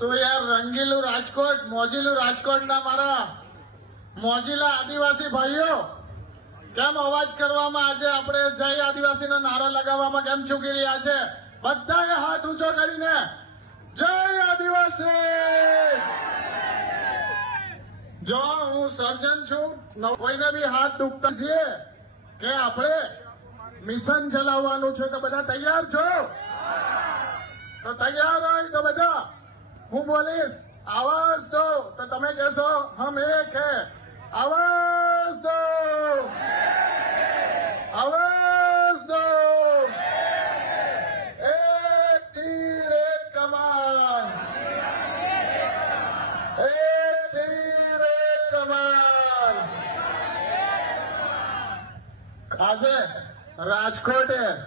રંગીલું રાજકોટ મોજીલું રાજકોટના મારા મોજીલા આદિવાસી ભાઈઓ કેમ અવાજ કરવામાં આજે આપણે જય આદિવાસીનો નારો લગાવવામાં કેમ ચૂકી રહ્યા છે? બધાએ હાથ ઊંચો કરીને જય આદિવાસી! જો હું સર્જન છું કોઈને બી હાથ ડૂબતા છીએ કે આપણે મિશન ચલાવવાનું છે તો બધા તૈયાર છો? તો તૈયાર હોય તો બધા હું બોલીશ, આવાજ દો. તો તમે કહેશો, હમ એક હે. આવાજ દો. આવાજ દો. એક તીર, એક એક તીર, એક કમાન. આજે રાજકોટે